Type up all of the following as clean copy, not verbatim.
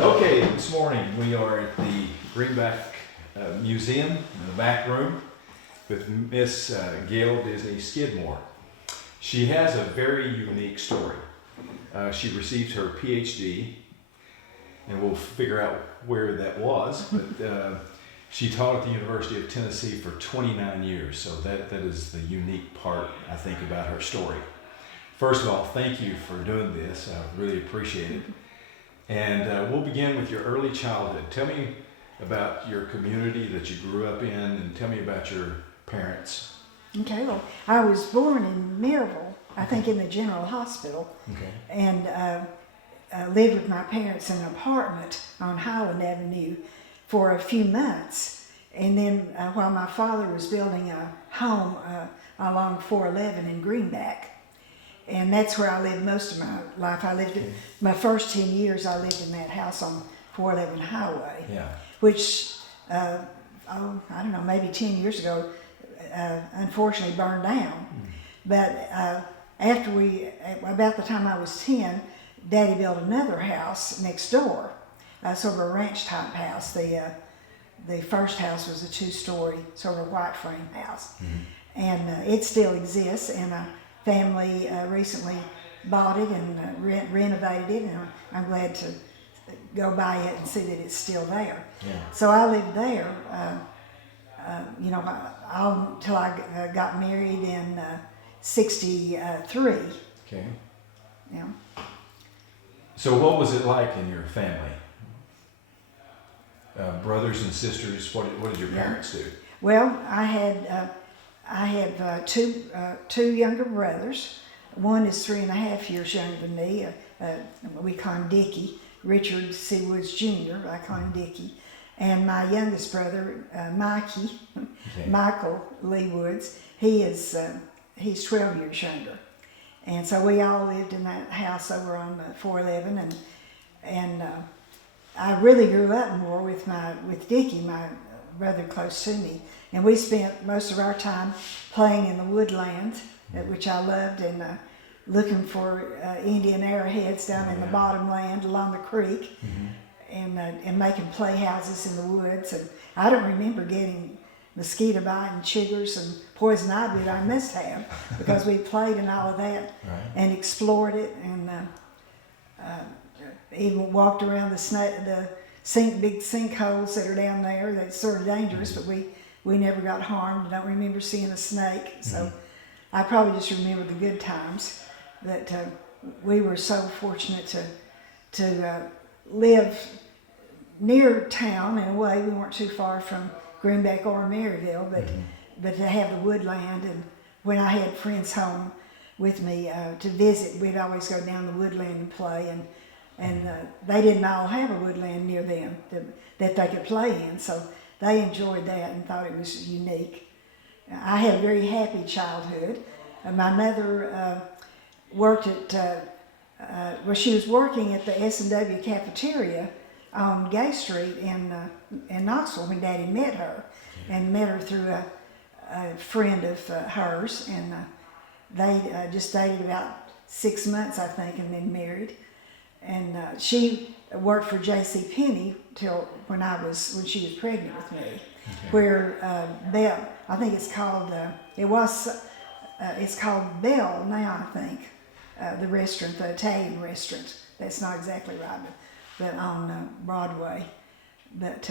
Okay, this morning we are at the Greenback Museum in the back room with Miss Gail Disney Skidmore. She has a very unique story. She received her PhD, and we'll figure out where that was, but she taught at the University of Tennessee for 29 years, so that is the unique part, I think, about her story. First of all, thank you for doing this. I really appreciate it. And we'll begin with your early childhood. Tell me about your community that you grew up in, and tell me about your parents. Okay, well, I was born in Maryville, I think in the General Hospital, Okay. and lived with my parents in an apartment on Highland Avenue for a few months. And then while my father was building a home along 411 in Greenback. And that's where I lived most of my life. My first 10 years I lived in that house on 411 Highway, Yeah. which, I don't know, maybe 10 years ago, unfortunately burned down. But about the time I was 10, Daddy built another house next door, sort of a ranch type house. The first house was a 2-story, sort of a white frame house. And it still exists, and family recently bought it and renovated it, and I'm glad to go by it and see that it's still there. Yeah. So I lived there, until I got married in '63. Okay. Yeah. So what was it like in your family? Brothers and sisters, what did your parents do? Well, I have two younger brothers. One is 3.5 years younger than me. We call him Dickie. Richard C. Woods Jr. I call him Dickie. And my youngest brother, Mikey, Okay. Michael Lee Woods, he's 12 years younger. And so we all lived in that house over on 411, and I really grew up more with Dickie, my brother close to me. And we spent most of our time playing in the woodland, which I loved, and looking for Indian arrowheads down in the bottomland along the creek, and making playhouses in the woods. And I don't remember getting mosquito bite and chiggers and poison ivy, but I must have, because we played in all of that and explored it, and even walked around the big sinkholes that are down there. That's sort of dangerous, but we never got harmed. I don't remember seeing a snake, so I probably just remember the good times. That we were so fortunate to live near town in a way. We weren't too far from Greenback or Maryville, but to have the woodland. And when I had friends home with me to visit, we'd always go down the woodland and play. And they didn't all have a woodland near them that they could play in, so they enjoyed that and thought it was unique. I had a very happy childhood. My mother worked she was working at the S&W cafeteria on Gay Street in Knoxville when Daddy met her, and met her through a friend of hers, and they just dated about 6 months, I think, and then married. And she worked for J.C. Penney till when she was pregnant with me, where Bell, I think it's called it's called Bell now, I think, the restaurant, the Italian restaurant. That's not exactly right, but on Broadway. But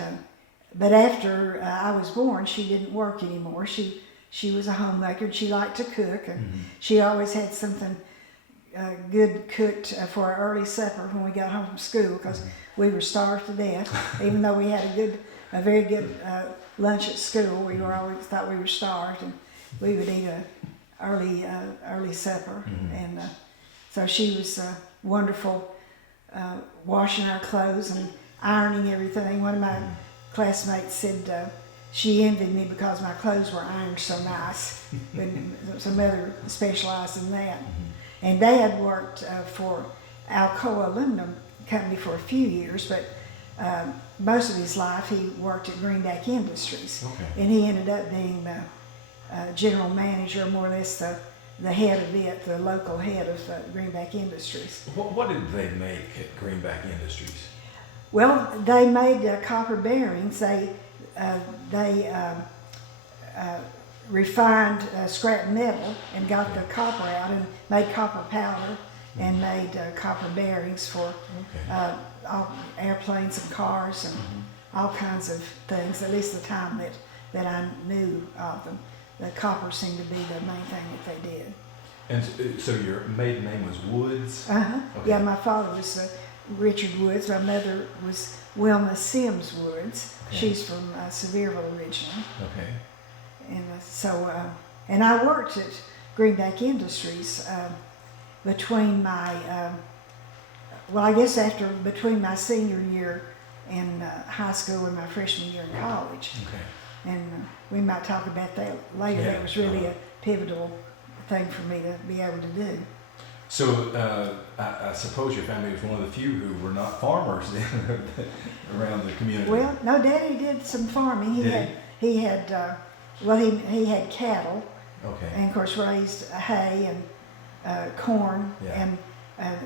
after I was born, she didn't work anymore. She was a homemaker, and she liked to cook, and she always had something good cooked for our early supper when we got home from school, because we were starved to death. Even though we had a very good lunch at school, we were always thought we were starved, and we would eat a early supper. And so she was wonderful, washing our clothes and ironing everything. One of my classmates said she envied me because my clothes were ironed so nice, but some other specialized in that. And Dad worked for Alcoa Aluminum Company for a few years, but most of his life he worked at Greenback Industries. Okay. And he ended up being the general manager, more or less the head of it, the local head of Greenback Industries. What did they make at Greenback Industries? Well, they made copper bearings. They refined scrap metal and got the copper out and made copper powder and made copper bearings for all airplanes and cars and all kinds of things. At least the time that I knew of them, the copper seemed to be the main thing that they did. And so your maiden name was Woods? Uh-huh. Okay. Yeah, my father was Richard Woods. My mother was Wilma Sims Woods. Okay. She's from Sevierville originally. Okay. And and I worked at Greenback Industries between my, between my senior year in high school and my freshman year in college. Okay. And we might talk about that later. Yeah. That was really a pivotal thing for me to be able to do. So I suppose your family was one of the few who were not farmers around the community. Well, no, Daddy did some farming. He had cattle, Okay. and of course raised hay and corn, Yeah.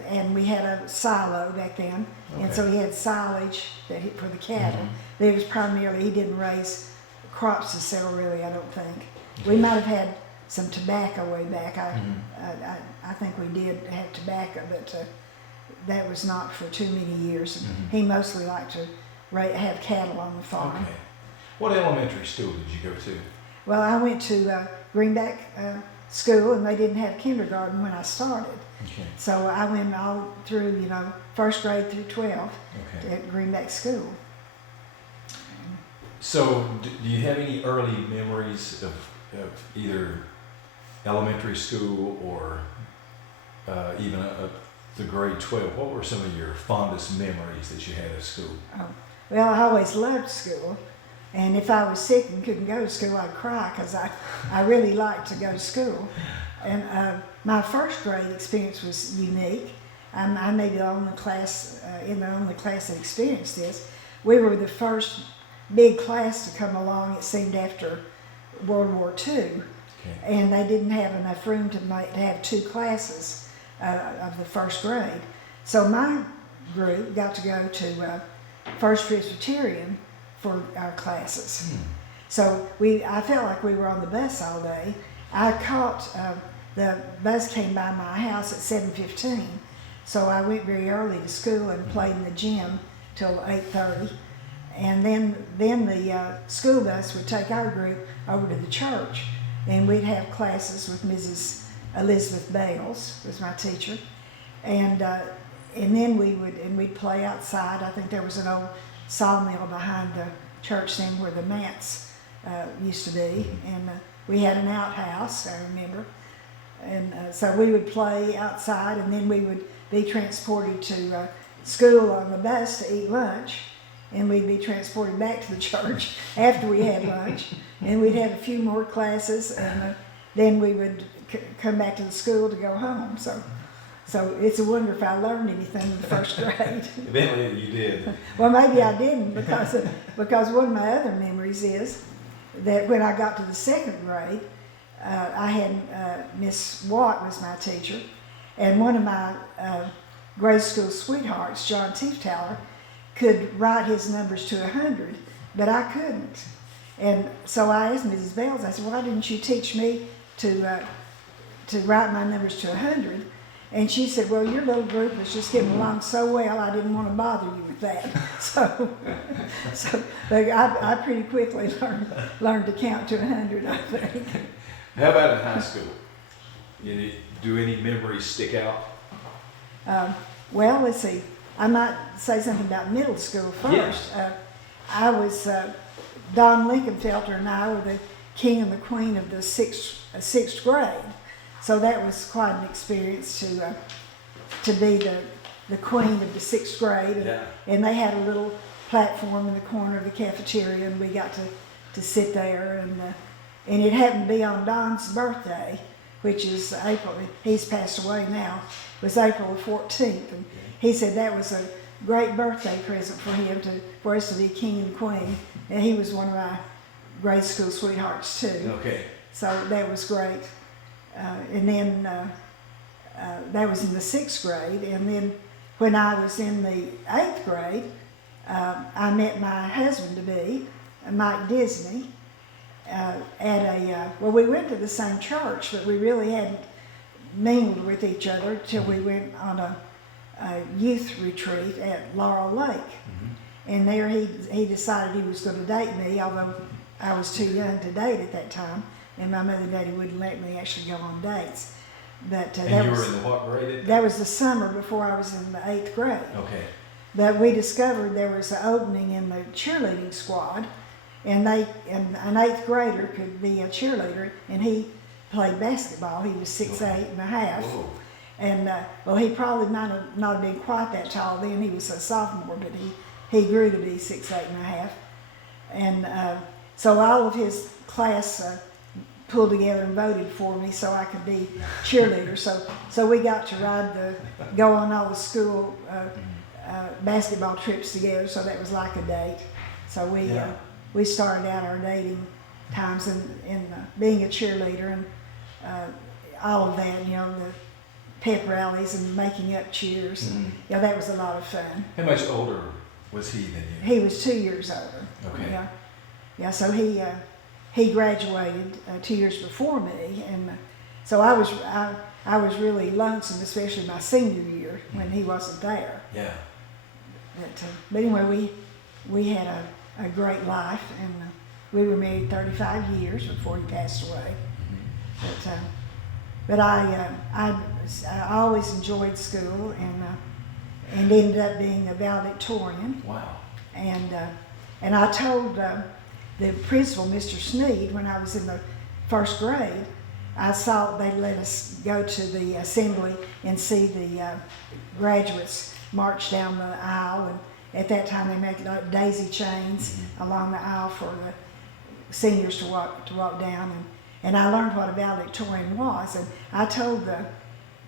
and we had a silo back then, and Okay. so he had silage for the cattle. But it was primarily, he didn't raise crops to sell really, I don't think. We might have had some tobacco way back. I think we did have tobacco, but that was not for too many years. He mostly liked to have cattle on the farm. Okay. What elementary school did you go to? Well, I went to Greenback School, and they didn't have kindergarten when I started. Okay. So I went all through, first grade through 12 Okay. at Greenback School. So do you have any early memories of either elementary school or even the grade 12? What were some of your fondest memories that you had of school? Oh, well, I always loved school. And if I was sick and couldn't go to school, I'd cry because I really liked to go to school. And my first grade experience was unique. I may be the only class that experienced this. We were the first big class to come along, it seemed, after World War II. Okay. And they didn't have enough room to have two classes of the first grade. So my group got to go to First Presbyterian for our classes. So I felt like we were on the bus all day. I caught, the bus came by my house at 7:15, so I went very early to school and played in the gym till 8:30. And then the school bus would take our group over to the church, and we'd have classes with Mrs. Elizabeth Bales, was my teacher, and then we'd play outside. I think there was an old sawmill behind the church thing where the manse used to be, and we had an outhouse, I remember, and so we would play outside, and then we would be transported to school on the bus to eat lunch, and we'd be transported back to the church after we had lunch, and we'd have a few more classes, and then we would come back to the school to go home. So it's a wonder if I learned anything in the first grade. Eventually you did. Well, maybe I didn't, because one of my other memories is that when I got to the second grade, I had Miss Watt was my teacher, and one of my grade school sweethearts, John Tieftaler, could write his numbers to 100, but I couldn't. And so I asked Mrs. Bales, I said, why didn't you teach me to write my numbers to 100? And she said, well, your little group was just getting along so well, I didn't want to bother you with that. But I pretty quickly learned to count to 100, I think. How about in high school? Do any memories stick out? Well, let's see. I might say something about middle school first. Yeah. I was, Don Lincolnfelter and I were the king and the queen of the sixth grade. So that was quite an experience to be the queen of the sixth grade. Yeah. And they had a little platform in the corner of the cafeteria, and we got to sit there. And it happened to be on Don's birthday, which is April. He's passed away now. It was April the 14th. And he said that was a great birthday present for him for us to be king and queen. And he was one of my grade school sweethearts too. Okay. So that was great. And then that was in the sixth grade. And then when I was in the eighth grade, I met my husband-to-be, Mike Disney, well, we went to the same church, but we really hadn't mingled with each other till we went on a youth retreat at Laurel Lake. And there he decided he was going to date me, although I was too young to date at that time, and my mother and daddy wouldn't let me actually go on dates. But and you were in the what grade? That was the summer before I was in the 8th grade. Okay. But we discovered there was an opening in the cheerleading squad, and an 8th grader could be a cheerleader, and he played basketball. He was 6'8" and a half. Whoa. And well, he probably might have not been quite that tall then. He was a sophomore, but he grew to be 6'8" and a half. And so all of his class pulled together and voted for me so I could be cheerleader. So we got to go on all the school basketball trips together. So that was like a date. So we started out our dating times in being a cheerleader and all of that. You know, the pep rallies and making up cheers. Yeah, that was a lot of fun. How much older was he than you? He was 2 years older. Okay. Yeah. So he graduated 2 years before me, and so I was really lonesome, especially my senior year when he wasn't there. Yeah. But anyway, we had a great life, and we were married 35 years before he passed away. But I always enjoyed school, and ended up being a valedictorian. Wow. And I told the principal, Mr. Sneed, when I was in the 1st grade, I saw they let us go to the assembly and see the graduates march down the aisle. And at that time, they made like daisy chains along the aisle for the seniors to walk down. And I learned what a valedictorian was. And I told the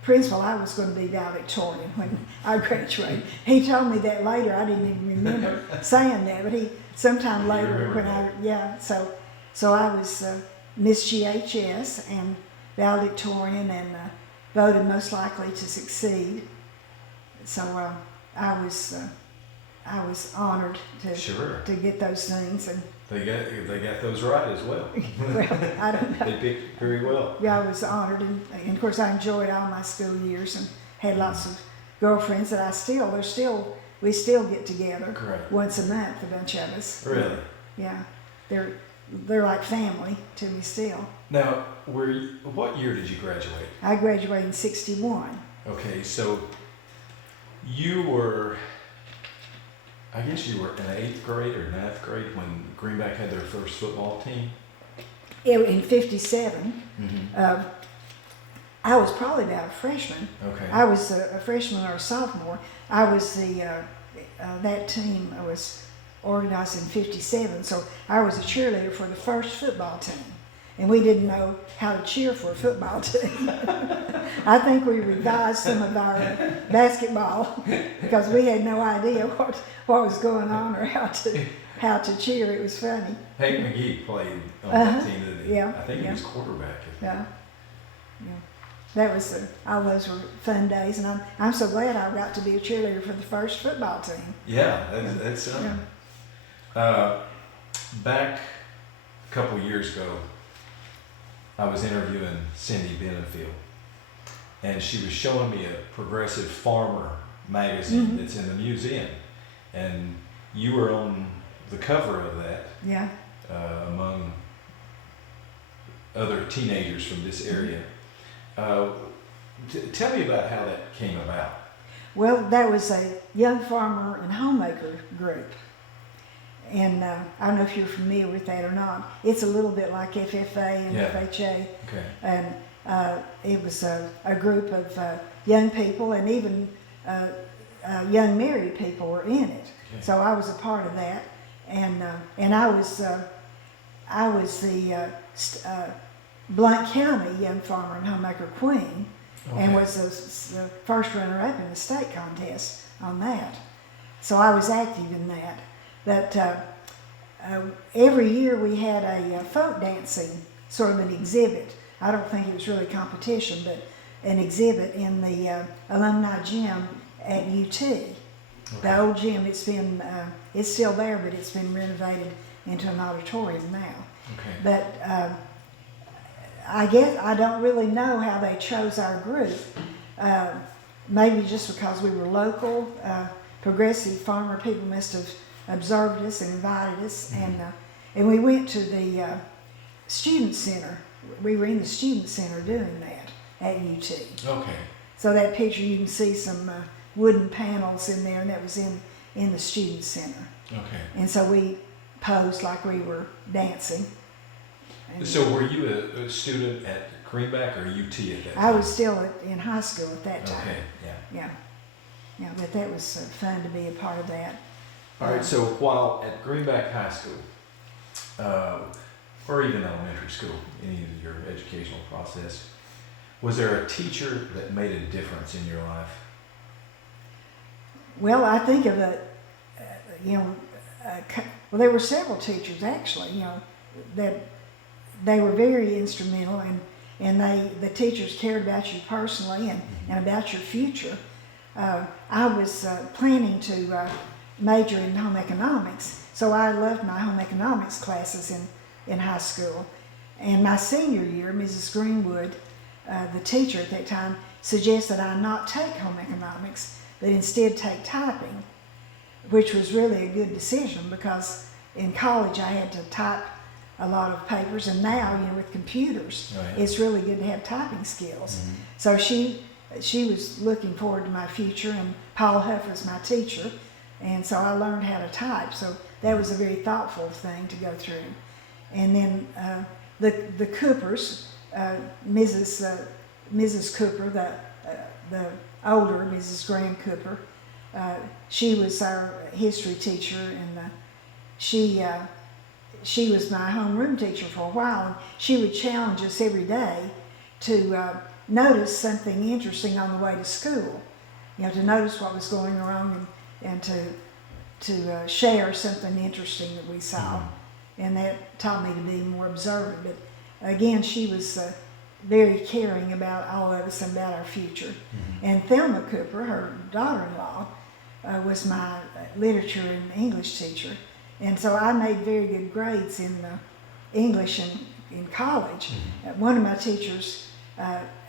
principal I was going to be valedictorian when I graduated. He told me that later. I didn't even remember saying that, but sometime later so I was Miss GHS and valedictorian and voted most likely to succeed. So I was honored to get those things. And they got those right as well. well, I don't know. They picked very well. Yeah, I was honored, and of course I enjoyed all my school years and had lots of girlfriends that we still get together. Correct. Once a month, a bunch of us. Really? Yeah, they're like family to me still. Now, what year did you graduate? I graduated in '61. Okay, so you were, I guess you were in 8th grade or 9th grade when Greenback had their first football team? In '57, I was probably about a freshman. Okay. I was a freshman or a sophomore. I was that team was organized in '57, so I was a cheerleader for the first football team. And we didn't know how to cheer for a football team. I think we revised some of our basketball because we had no idea what was going on or how to cheer. It was funny. Hank McGee played on that team, didn't he? Yeah. I think he was quarterback. Yeah. That was all those were fun days, and I'm so glad I got to be a cheerleader for the first football team. Yeah, that's something. Back a couple years ago, I was interviewing Cindy Benefield, and she was showing me a Progressive Farmer magazine that's in the museum, and you were on the cover of that. Yeah. Among other teenagers from this area. Tell me about how that came about. Well, that was a young farmer and homemaker group. And I don't know if you're familiar with that or not. It's a little bit like FFA and FHA. Okay. And it was a group of young people, and even young married people were in it. Okay. So I was a part of that. And I was the Blount County Young Farmer and Homemaker Queen, and was the first runner-up in the state contest on that. So I was active in that. But every year we had a folk dancing, sort of an exhibit. I don't think it was really competition, but an exhibit in the alumni gym at UT. The old gym, it's still there, but it's been renovated into an auditorium now. Okay. But I guess I don't really know how they chose our group. Maybe just because we were local, progressive farmer people must have observed us and invited us, and we went to the student center. We were in the student center doing that at UT. Okay. So that picture, you can see some wooden panels in there, and that was in the student center. Okay. And so we posed like we were dancing. And So were you a student at Greenback or UT at that time? I was still in high school at that time. Okay, yeah. Yeah, but that was fun to be a part of that. All right, so while at Greenback High School, or even elementary school, any of your educational process, was there a teacher that made a difference in your life? Well, I think of well, there were several teachers actually, that they were very instrumental, and the teachers cared about you personally and about your future. I was planning to major in home economics, so I loved my home economics classes in high school. And my senior year, Mrs. Greenwood, the teacher at that time, suggested I not take home economics, but instead take typing, which was really a good decision because in college I had to type a lot of papers, and now, with computers, it's really good to have typing skills. Mm-hmm. So she was looking forward to my future, and Paul Huff was my teacher, and so I learned how to type. So that was a very thoughtful thing to go through. And then the Coopers, Mrs. Cooper, the older Mrs. Graham Cooper, she was our history teacher, and she was my homeroom teacher for a while, and she would challenge us every day to notice something interesting on the way to school, to notice what was going wrong and to share something interesting that we saw. And that taught me to be more observant. But again, she was very caring about all of us and about our future. Mm-hmm. And Thelma Cooper, her daughter-in-law, was my literature and English teacher. And so I made very good grades in English in college. Mm-hmm. One of my teachers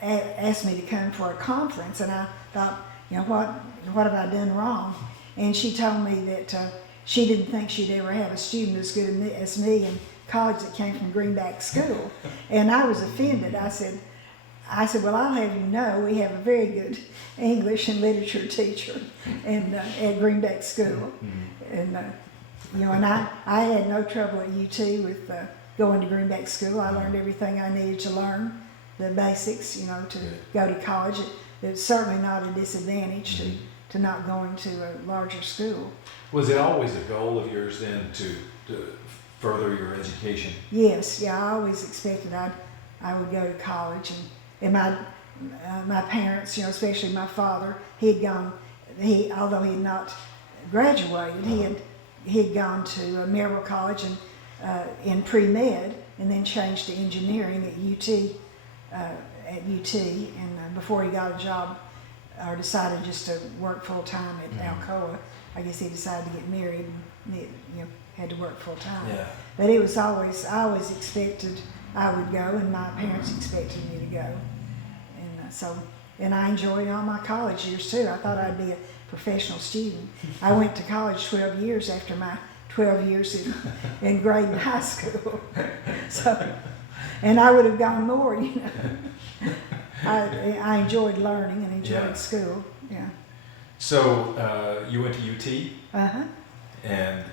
asked me to come for a conference, and I thought, what have I done wrong? And she told me that she didn't think she'd ever have a student as good as me in college that came from Greenback School. And I was offended. I said, well, I'll have you know we have a very good English and literature teacher at Greenback School. Mm-hmm. And I had no trouble at UT with going to Greenback School. I learned everything I needed to learn, the basics, to go to college. It's certainly not a disadvantage to not going to a larger school. Was it always a goal of yours then to further your education? Yes, I always expected I would go to college, and my parents, especially my father, although he had not graduated, he had gone to Maryville College in pre-med, and then changed to engineering at UT, and before he got a job or decided just to work full time at Alcoa, I guess he decided to get married and had to work full time. Yeah. But it was I always expected I would go, and my parents expected me to go, and I enjoyed all my college years too. I thought I'd be a professional student. I went to college 12 years after my 12 years in grade and high school. So, and I would have gone more, I enjoyed learning and enjoyed school. Yeah. So you went to UT? Uh-huh. And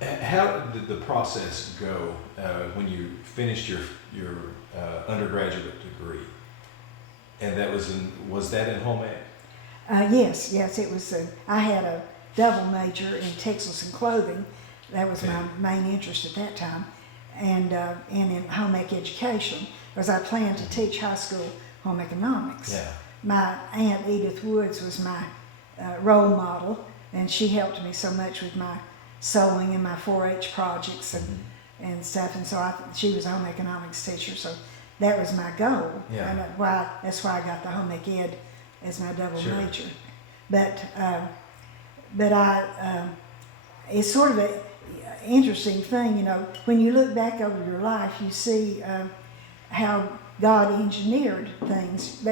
how did the process go when you finished your undergraduate degree? And was that in home ec? Yes, it was. I had a double major in textiles and clothing. That was my main interest at that time, and in home ec education, because I planned to teach high school home economics. Yeah. My aunt Edith Woods was my role model, and she helped me so much with my sewing and my 4-H projects and stuff. And so she was a home economics teacher, so that was my goal. Yeah. And that's why I got the home ec ed as my double major. But but it's sort of an interesting thing, you know, when you look back over your life, you see how God engineered things.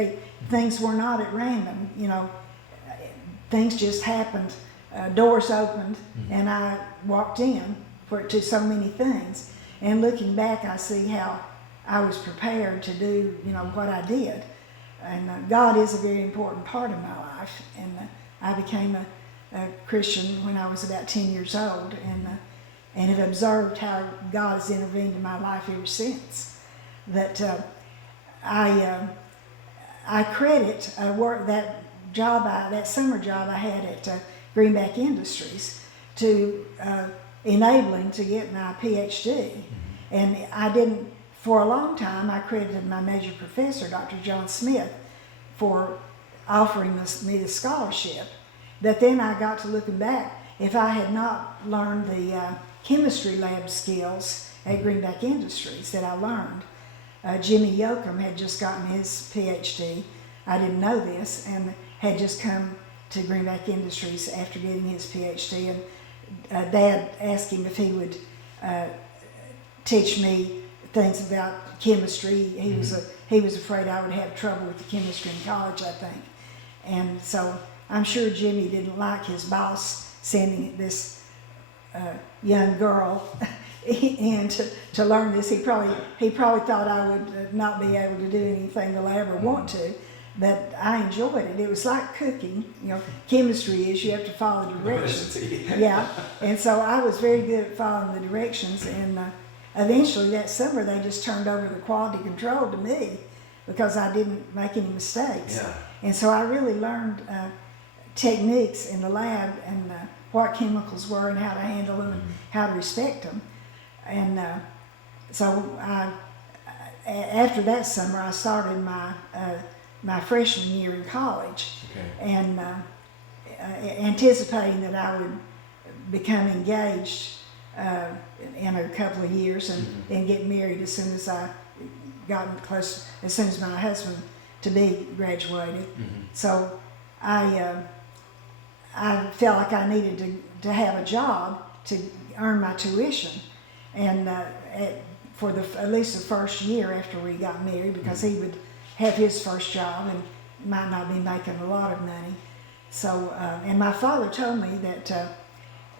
Things were not at random, you know. Things just happened. Doors opened, and I walked in to so many things. And looking back, I see how I was prepared to do, you know, what I did. And God is a very important part of my life. And I became a Christian when I was about 10 years old, and have observed how God has intervened in my life ever since. That I credit that summer job I had at Greenback Industries to enabling to get my PhD. And I didn't, for a long time, I credited my major professor, Dr. John Smith, for offering me the scholarship. But then I got to looking back, if I had not learned the chemistry lab skills at Greenback Industries that I learned, Jimmy Yoakum had just gotten his PhD. I didn't know this, and had just come to Greenback Industries after getting his PhD, and Dad asked him if he would teach me things about chemistry. He was afraid I would have trouble with the chemistry in college, I think. And so I'm sure Jimmy didn't like his boss sending this young girl in to learn this. He probably thought I would not be able to do anything the lab or want to. But I enjoyed it. It was like cooking, you know. Chemistry is you have to follow directions. Yeah, and so I was very good at following the directions. And eventually that summer they just turned over the quality control to me because I didn't make any mistakes. Yeah. And so I really learned techniques in the lab and what chemicals were and how to handle them and how to respect them. And so after that summer I started my freshman year in college, and anticipating that I would become engaged in a couple of years and get married as soon as I got close, as soon as my husband to be graduated. So I felt like I needed to have a job to earn my tuition, and for at least the first year after we got married, because he would have his first job and might not be making a lot of money. So, and my father told me that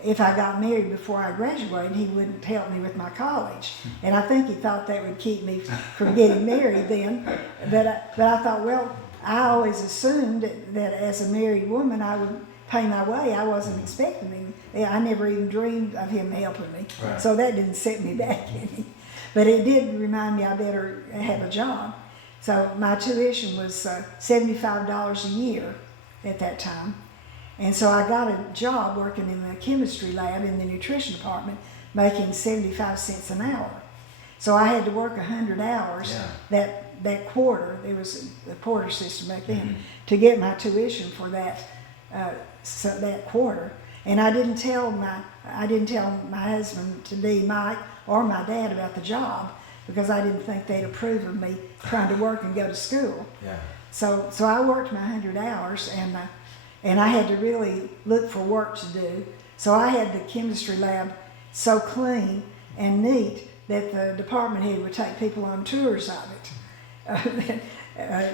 if I got married before I graduated, he wouldn't help me with my college. And I think he thought that would keep me from getting married then. But I thought, well, I always assumed that as a married woman, I would pay my way. I wasn't expecting him. I never even dreamed of him helping me. Right. So that didn't set me back any. But it did remind me I better have a job. So my tuition was $75 a year at that time. And so I got a job working in the chemistry lab in the nutrition department, making 75 cents an hour. So I had to work 100 hours that quarter. There was a quarter system back then to get my tuition for that quarter. And I didn't tell my husband to be Mike or my dad about the job, because I didn't think they'd approve of me trying to work and go to school. Yeah. So I worked my 100 hours, and I had to really look for work to do. So I had the chemistry lab so clean and neat that the department head would take people on tours of it.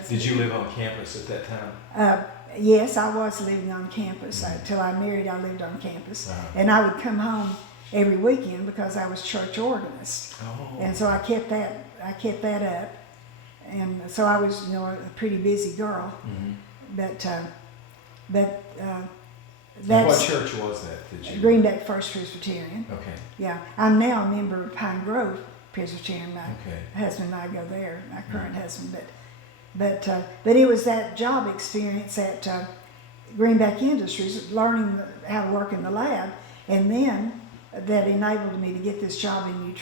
Did you live on campus at that time? Yes, I was living on campus. Till I married, I lived on campus. And I would come home every weekend because I was church organist. And so I kept that up. And so I was, a pretty busy girl. But that's... What church was that? Greenback First Presbyterian. Okay. Yeah. I'm now a member of Pine Grove Presbyterian. My husband and I go there, my current husband. But it was that job experience at Greenback Industries, learning how to work in the lab, and then that enabled me to get this job in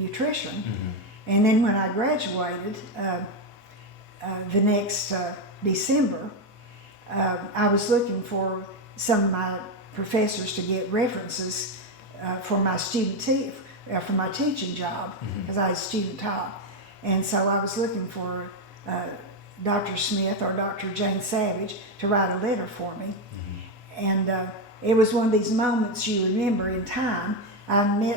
nutrition. And then when I graduated the next December, I was looking for some of my professors to get references for my for my teaching job, because I was student taught. And so I was looking for Dr. Smith or Dr. Jane Savage to write a letter for me. And it was one of these moments you remember in time. I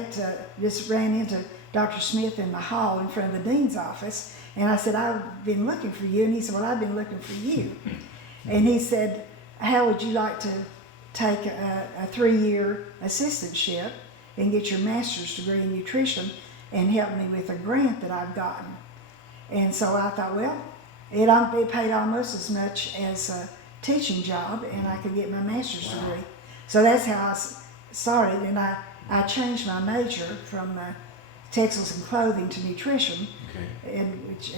just ran into Dr. Smith in the hall in front of the dean's office, and I said, I've been looking for you. And he said, well, I've been looking for you. And he said, how would you like to take a 3-year assistantship and get your master's degree in nutrition and help me with a grant that I've gotten? And so I thought, well, it paid almost as much as a teaching job, and I could get my master's degree. So that's how I started, and I changed my major from textiles and clothing to nutrition. Okay.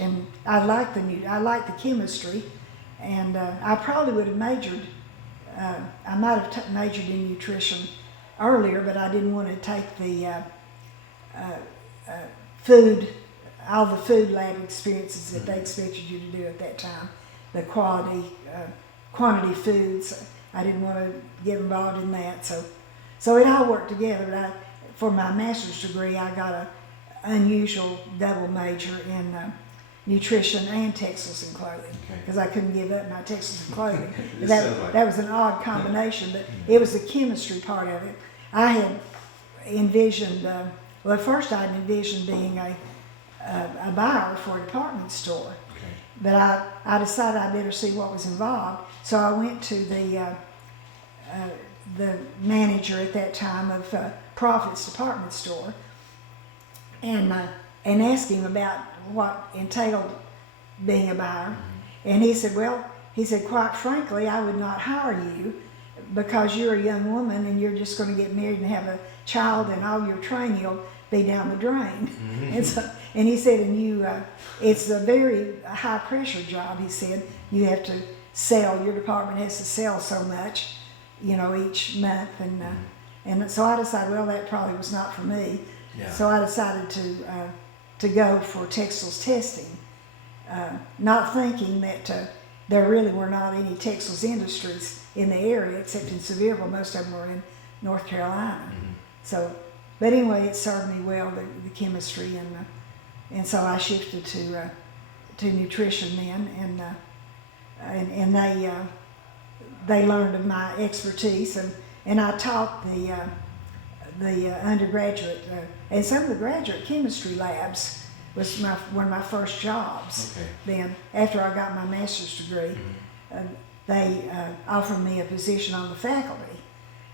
And I liked the chemistry, and I probably would have majored. I might have majored in nutrition earlier, but I didn't want to take the all the food lab experiences that they expected you to do at that time. The quantity foods. I didn't want to get involved in that. So it all worked together. But for my master's degree, I got an unusual double major in nutrition and textiles and clothing, because I couldn't give up my textiles and clothing. that was an odd combination, but it was the chemistry part of it. I had envisioned, well, at first I had envisioned being a buyer for a department store, but I decided I better see what was involved. So I went to the manager at that time of Profit's department store, and asked him about what entailed being a buyer. And he said, quite frankly, I would not hire you because you're a young woman and you're just going to get married and have a child, and all your training will be down the drain. And he said, it's a very high pressure job. He said, you have to sell, your department has to sell so much, each month. And so I decided, well, that probably was not for me. Yeah. So I decided to go for textiles testing, not thinking that there really were not any textiles industries in the area except in Sevierville. Most of them were in North Carolina. So, but anyway, it served me well, the chemistry, and so I shifted to nutrition then, and they learned of my expertise, and I taught the undergraduate and some of the graduate chemistry labs was one of my first jobs. Then after I got my master's degree, they offered me a position on the faculty.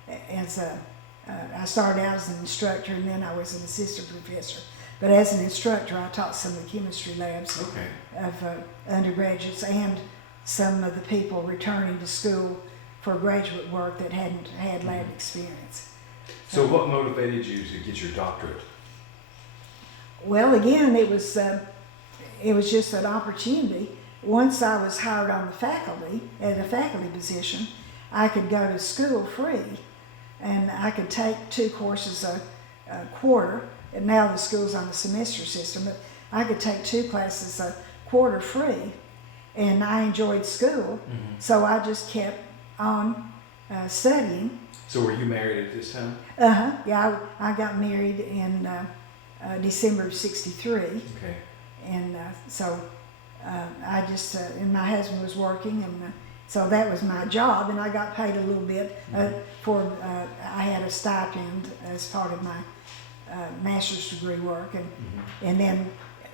I started out as an instructor, and then I was an assistant professor. But as an instructor, I taught some of the chemistry labs of undergraduates and some of the people returning to school for graduate work that hadn't had lab experience. So what motivated you to get your doctorate? Well, again, it was just an opportunity. Once I was hired on the faculty, at a faculty position, I could go to school free, and I could take 2 courses a quarter. And now the school's on a semester system, but I could take 2 classes a quarter free, and I enjoyed school, so I just kept on studying. So were you married at this time? Yeah, I got married in December of '63. Okay. And so I just, and my husband was working, and so that was my job, and I got paid a little bit I had a stipend as part of my master's degree work, and then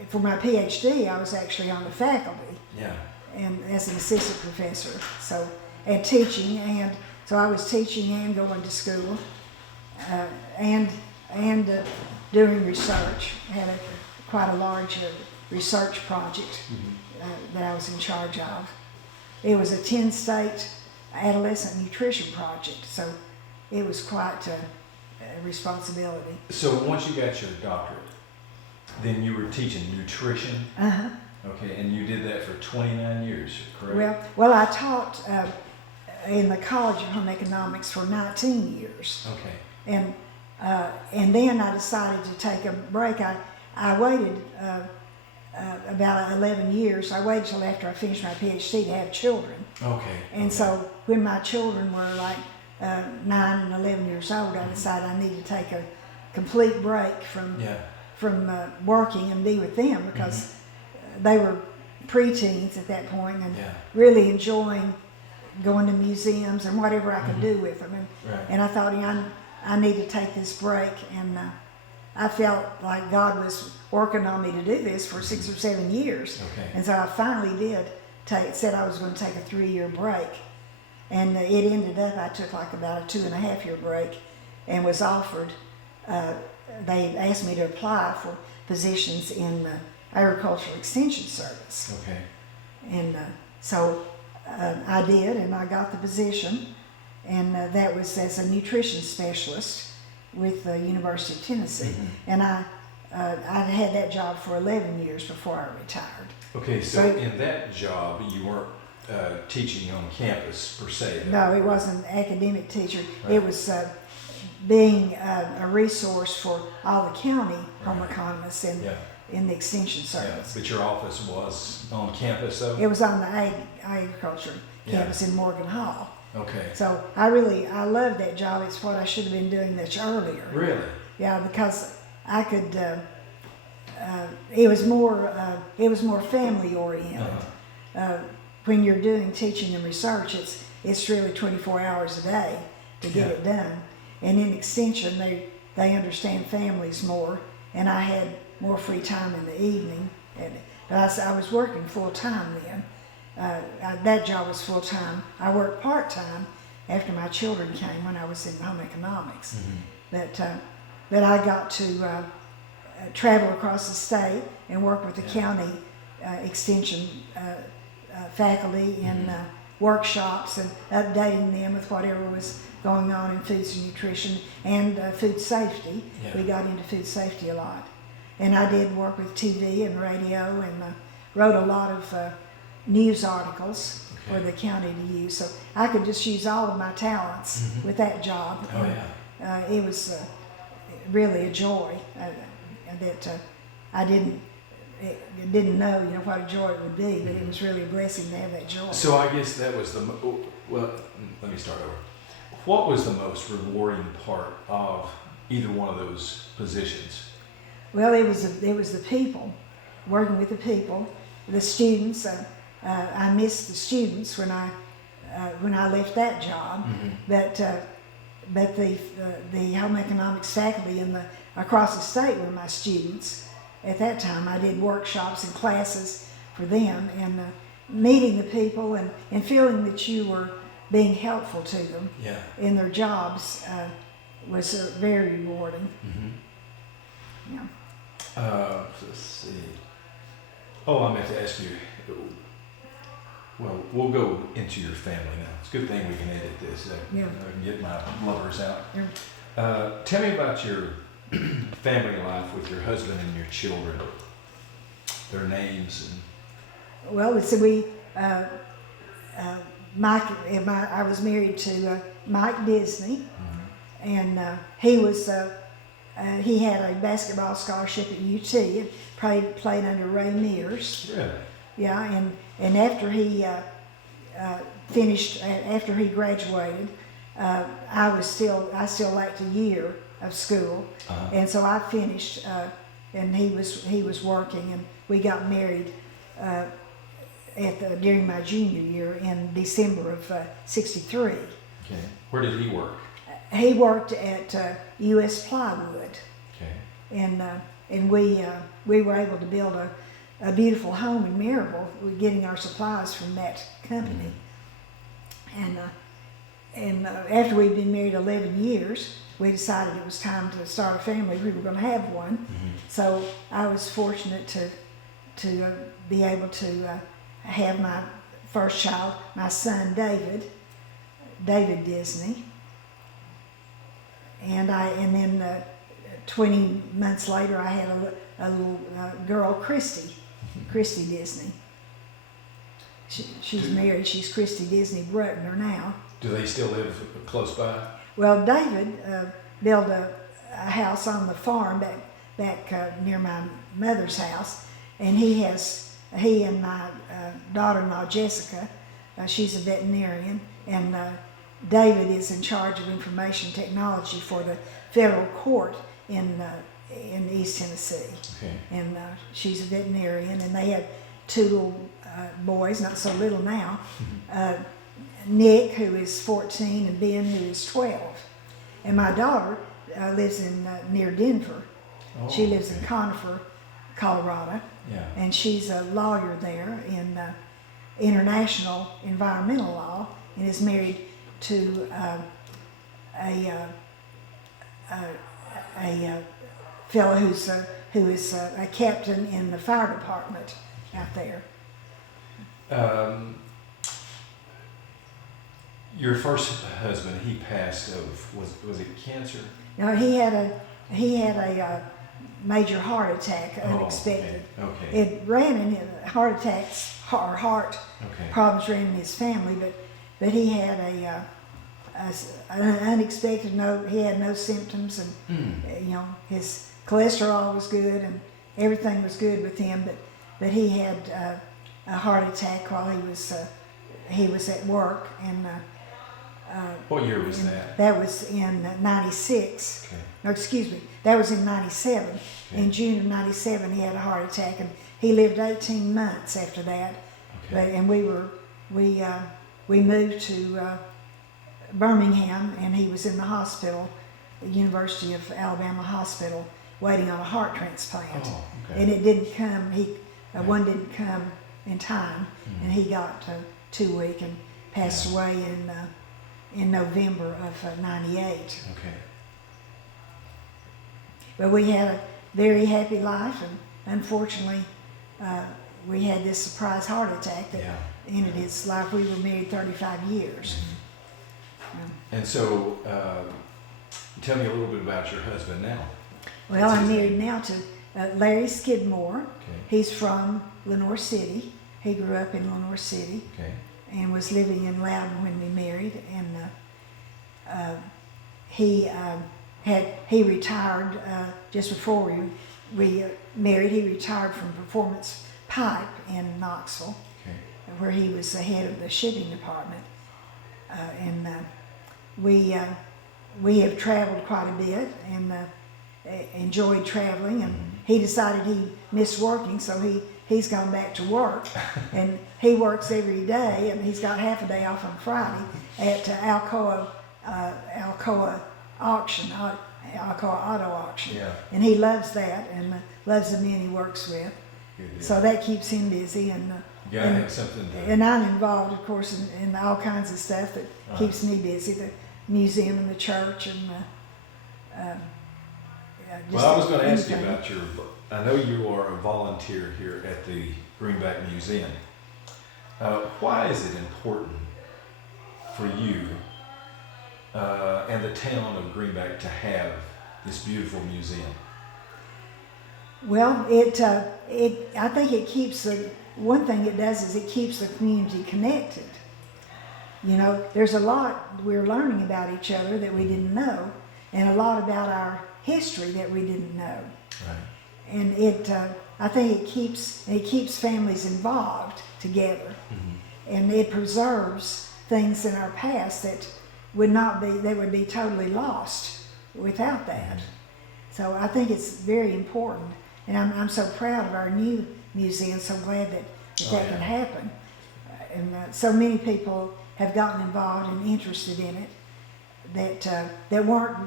for my PhD, I was actually on the faculty. Yeah. And as an assistant professor, and teaching, and so I was teaching and going to school, and doing research. I had quite a large research project that I was in charge of. It was a 10-state adolescent nutrition project, so it was quite a responsibility. So once you got your doctorate, then you were teaching nutrition? Okay, and you did that for 29 years, correct? Well, I taught in the College of Home Economics for 19 years. Okay. And then I decided to take a break. I waited about 11 years. I waited till after I finished my PhD to have children. Okay. And so when my children were like 9 and 11 years old, I decided I needed to take a complete break from working and be with them, because they were preteens at that point, and really enjoying going to museums and whatever I could do with them. Right. And I thought, I need to take this break. And I felt like God was working on me to do this for 6 or 7 years. Okay. And so I finally said I was going to take a 3-year break. And it ended up, I took like about a 2.5-year break and was offered, they asked me to apply for positions in Agricultural Extension Service. Okay. And so I did, and I got the position, and that was as a nutrition specialist with the University of Tennessee. Mm-hmm. And I had that job for 11 years before I retired. Okay, so in that job, you weren't teaching on campus per se? No, it wasn't an academic teacher. Right. It was being a resource for all the county home economists in the Extension Service. Yeah, but your office was on campus, though? It was on the agriculture campus in Morgan Hall. Okay. So I loved that job. It's what I should have been doing much earlier. Really? Yeah, because I could. It was more family oriented. Uh-huh. When you're doing teaching and research, it's really 24 hours a day to get it done. And in Extension, they understand families more, and I had more free time in the evening. But I was working full time then. That job was full time. I worked part time after my children came when I was in home economics. Mm-hmm. But I got to travel across the state and work with the county extension faculty in workshops and updating them with whatever was going on in foods and nutrition and food safety. Yeah. We got into food safety a lot. And I did work with TV and radio and wrote a lot of news articles for the county to use. So I could just use all of my talents with that job. Oh, and, it was really a joy that I didn't know, what a joy it would be, but it was really a blessing to have that joy. So I guess that was well, let me start over. What was the most rewarding part of either one of those positions? Well, it was the people, working with the people, the students. I missed the students when I left that job, but the home economics faculty across the state were my students. At that time, I did workshops and classes for them, and meeting the people and feeling that you were being helpful to them in their jobs was very rewarding. Mm-hmm. Yeah. Let's see. Oh, I meant to ask you. Well, we'll go into your family now. It's a good thing we can edit this. I can get my lovers out. Yeah. Tell me about your family life with your husband and your children. Their names and. Well, so Mike. I was married to Mike Disney, and he had a basketball scholarship at UT. And played under Ray Mears. Really? Yeah, and after he finished, after he graduated, I still lacked a year of school, and so I finished, and he was working, and we got married during my junior year in December of '63. Okay. Where did he work? He worked at U.S. Plywood. Okay. And we were able to build a beautiful home in Maryville. We're getting our supplies from that company. And after we'd been married 11 years, we decided it was time to start a family. We were going to have one. So I was fortunate to be able to have my first child, my son David Disney. And then 20 months later, I had a little girl, Christy Disney. She's married. She's Christy Disney Bruckner now. Do they still live close by? Well, David built a house on the farm back near my mother's house, and he and my daughter-in-law Jessica, she's a veterinarian, and David is in charge of information technology for the federal court in East Tennessee. Okay. And she's a veterinarian, and they have two little boys, not so little now. Nick, who is 14, and Ben, who is 12. And my daughter lives in near Denver. Oh, She lives in Conifer, Colorado, Yeah. and she's a lawyer there in international environmental law, and is married to a fellow who is a captain in the fire department out there. Your first husband, he passed of was it cancer? No, he had a major heart attack, unexpected. Okay. It ran in his heart attacks or heart problems ran in his family, but he had an unexpected note. He had no symptoms, and you know, his cholesterol was good and everything was good with him, but he had a heart attack while he was at work, and What year was that? that was in '96. Okay. No, excuse me, that was in '97. Okay. In June of '97, he had a heart attack, and he lived 18 months after that. Okay. And we moved to Birmingham, and he was in the hospital, the University of Alabama Hospital, waiting on a heart transplant. Oh, okay. And it didn't come. One didn't come in time, and he got 2 weeks and passed away in November of '98. Okay. But we had a very happy life, and unfortunately, we had this surprise heart attack that ended his life. We were married 35 years. And so, tell me a little bit about your husband now. Well, What's I'm his married name? now to Larry Skidmore. Okay. He's from Lenore City. He grew up in Lenore City Okay. and was living in Loudon when we married. And he retired just before we married. He retired from Performance Pipe in Knoxville, Okay. where he was the head of the shipping department. We have traveled quite a bit and enjoyed traveling. And he decided he missed working, so he's gone back to work. And he works every day, and he's got half a day off on Friday at Alcoa auction, Alcoa auto auction. Yeah. And he loves that, and loves the men he works with. Good deal. So that keeps him busy, and You gotta have something to. and I'm involved, of course, in all kinds of stuff that Right. keeps me busy. The museum and the church, and Well, I was going to ask you anything. about your. I know you are a volunteer here at the Greenback Museum. Why is it important for you and the town of Greenback to have this beautiful museum? Well, I think it keeps one thing it does is it keeps the community connected. You know, there's a lot we're learning about each other that we didn't know, and a lot about our history that we didn't know. Right. And I think it keeps families involved together, and it preserves things in our past that would be totally lost without that. So I think it's very important, and I'm so proud of our new museum. So glad that can happen, and so many people have gotten involved and interested in it that weren't.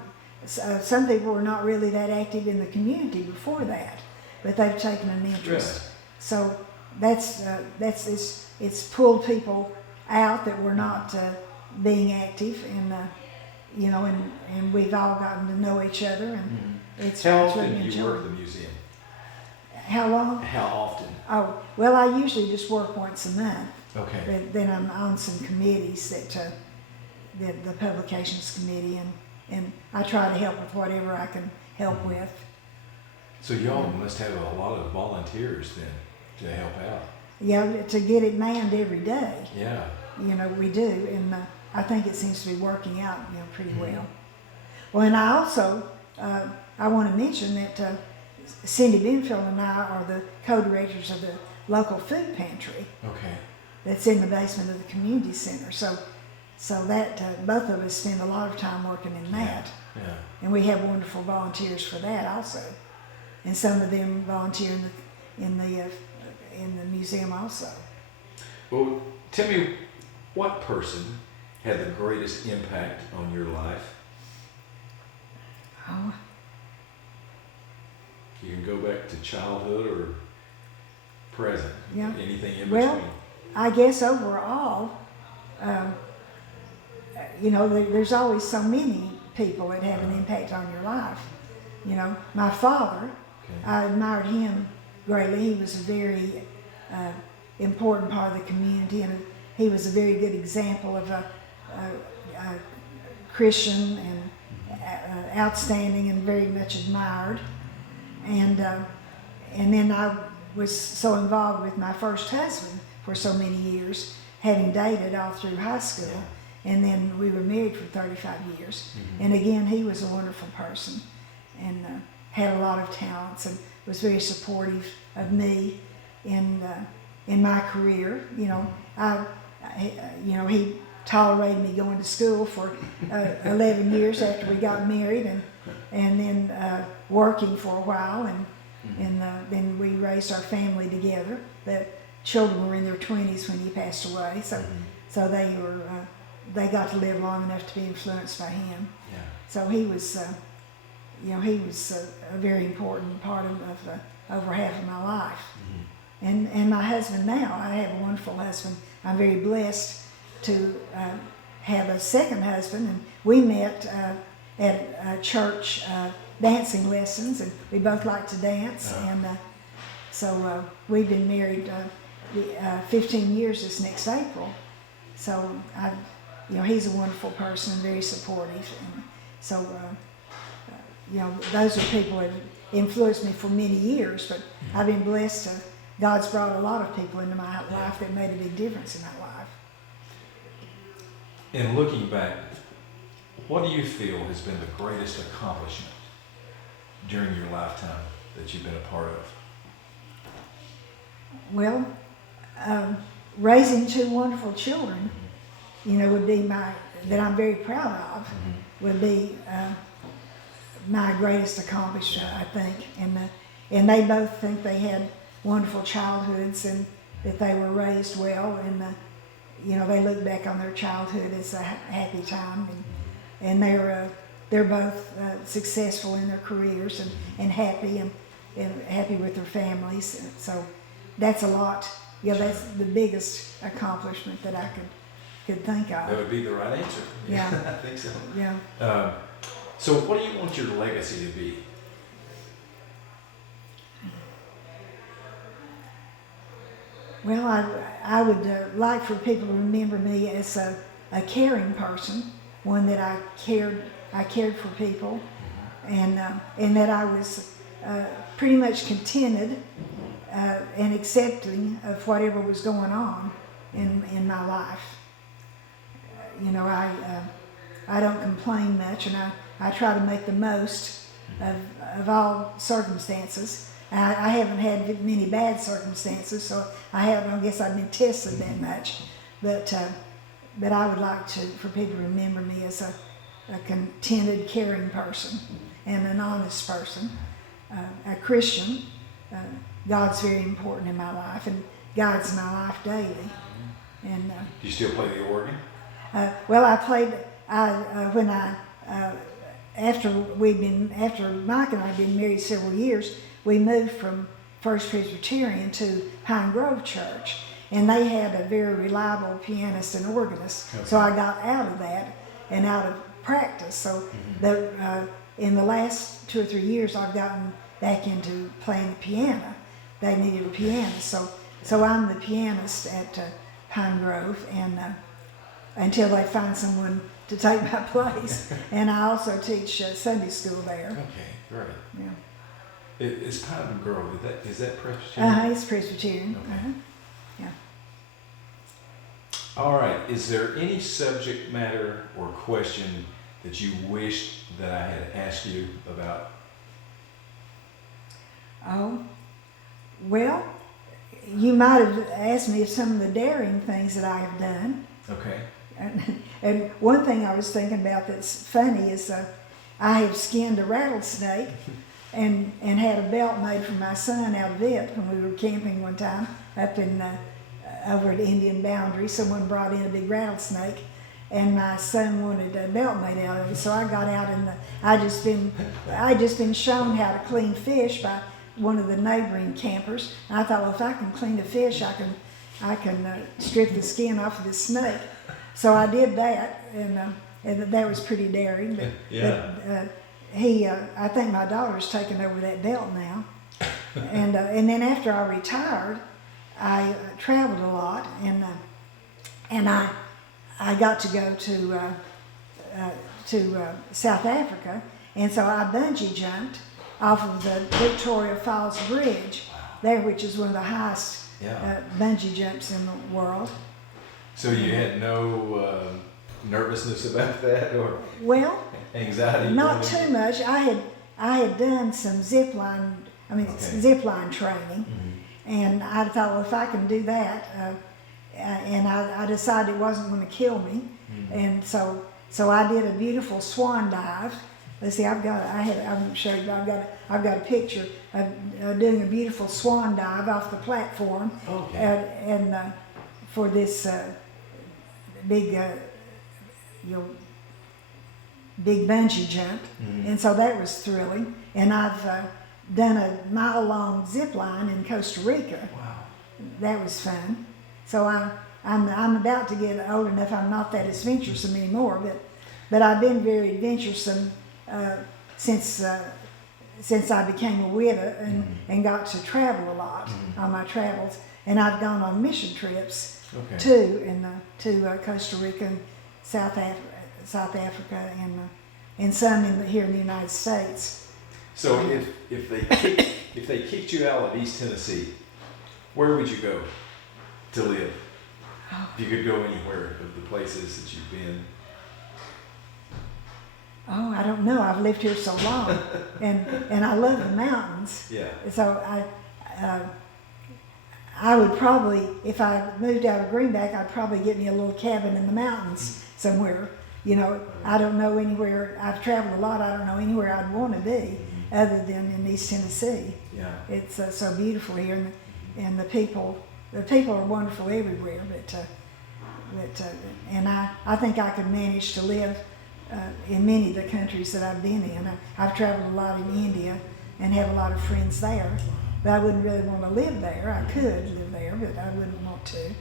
Some people were not really that active in the community before that, but they've taken an interest. Really? So it's pulled people out that were not being active, and and we've all gotten to know each other, and it's How it's often really do you work at enjoyable. the museum? How long? How often? Oh, well, I usually just work once a month. Okay. But then I'm on some committees that the publications committee, and I try to help with whatever I can help with. So y'all must have a lot of volunteers then to help out. Yeah, to get it manned every day. Yeah. We do, and I think it seems to be working out, pretty well. Well, and I also I want to mention that Cindy Benfield and I are the co-directors of the local food pantry Okay. that's in the basement of the community center. So that both of us spend a lot of time working in that, Yeah. and we have wonderful volunteers for that also, and some of them volunteer in the museum also. Well, tell me, what person had the greatest impact on your life? Oh, You can go back to childhood or present. Yeah. Anything in Well, between. I guess overall, there's always so many people that have an impact on your life. My father, Okay. I admired him greatly. He was a very important part of the community, and he was a very good example of a Christian and outstanding and very much admired. And then I was so involved with my first husband for so many years, having dated all through high school, and then we were married for 35 years. And again, he was a wonderful person, and had a lot of talents, and was very supportive of me in my career. He tolerated me going to school for 11 years after we got married, and then working for a while, and then we raised our family together. The children were in their 20s when he passed away, so they got to live long enough to be influenced by him. Yeah. So he was a very important part of over half of my life. And my husband now, I have a wonderful husband. I'm very blessed to have a second husband, and we met at church dancing lessons, and we both like to dance, and so we've been married 15 years this next April. So he's a wonderful person, very supportive, and so those are people that have influenced me for many years. But I've been blessed to. God's brought a lot of people into my life that made a big difference in my life. And looking back, what do you feel has been the greatest accomplishment during your lifetime that you've been a part of? Well, raising two wonderful children, would be that I'm very proud of, would be my greatest accomplishment, I think. And they both think they had wonderful childhoods, and that they were raised well, and they look back on their childhood as a happy time, and they're both successful in their careers, and happy, and happy with their families. And so that's a lot. That's the biggest accomplishment that I could think of. That would be the right answer. Yeah. I think so. Yeah. So what do you want your legacy to be? Well, I would like for people to remember me as a caring person, one that I cared for people, and that I was pretty much contented and accepting of whatever was going on in my life. I don't complain much, and I try to make the most of all circumstances. I haven't had many bad circumstances, so I don't guess I've been tested that much. But I would like for people to remember me as a contented, caring person, and an honest person, a Christian. God's very important in my life, and guides my life daily. And Do you still play the organ? well, I played after Mike and I had been married several years. We moved from First Presbyterian to Pine Grove Church, and they had a very reliable pianist and organist. Okay. So I got out of that and out of practice. So in the last 2 or 3 years, I've gotten back into playing the piano. They needed a pianist, so I'm the pianist at Pine Grove, and until they find someone to take my place. And I also teach Sunday school there. Okay, great. Yeah. It's Pine Grove. Is that Presbyterian? It's Presbyterian. Okay. Yeah. All right. Is there any subject matter or question that you wish that I had asked you about? Oh, well, you might have asked me some of the daring things that I have done. Okay. And one thing I was thinking about that's funny is I have skinned a rattlesnake and had a belt made for my son out of it when we were camping one time up in over at Indian Boundary. Someone brought in a big rattlesnake, and my son wanted a belt made out of it. So I got out I just been shown how to clean fish by one of the neighboring campers. And I thought, well, if I can clean a fish, I can strip the skin off of this snake. So I did that, and that was pretty daring. But, Yeah. I think my daughter's taken over that belt now. And then after I retired, I traveled a lot, and I got to go to South Africa, and so I bungee jumped off of the Victoria Falls Bridge there, which is one of the highest bungee jumps in the world. So you had no nervousness about that, or Well, anxiety? not too much. I had done some zip line training, and I thought, well, if I can do that, and I decided it wasn't going to kill me, and so I did a beautiful swan dive. Let's see, I'm sure I've got a picture of doing a beautiful swan dive off the platform, and for this big bungee jump, and so that was thrilling. And I've done a mile-long zip line in Costa Rica. Wow. That was fun. So I'm about to get old enough. I'm not that adventuresome anymore, but I've been very adventuresome since I became a widow and got to travel a lot on my travels. And I've gone on mission trips too, to Costa Rica and South Africa, and some here in the United States. So if they kicked you out of East Tennessee, where would you go to live? If you could go anywhere of the places that you've been. Oh, I don't know. I've lived here so long, and I love the mountains. Yeah. So I would probably, if I moved out of Greenback, I'd probably get me a little cabin in the mountains somewhere. You know, I don't know anywhere. I've traveled a lot. I don't know anywhere I'd want to be other than in East Tennessee. Yeah. It's so beautiful here, and the people are wonderful everywhere. And I think I could manage to live in many of the countries that I've been in. I've traveled a lot in India and have a lot of friends there, but I wouldn't really want to live there. I could live there, but I wouldn't want to.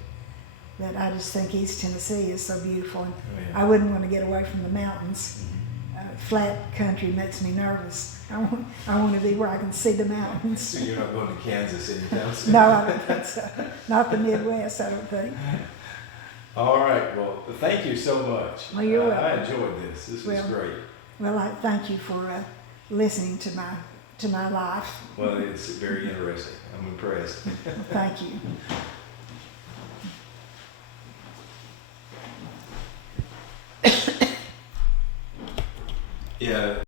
But I just think East Tennessee is so beautiful, and I wouldn't want to get away from the mountains. Flat country makes me nervous. I want to be where I can see the mountains. So you're not going to Kansas anytime soon? No, I don't think so. Not the Midwest, I don't think. All right. Well, thank you so much. Well, you're welcome. I enjoyed this. This was great. Well, I thank you for listening to my life. Well, it's very interesting. I'm impressed. Well, thank you. Yeah.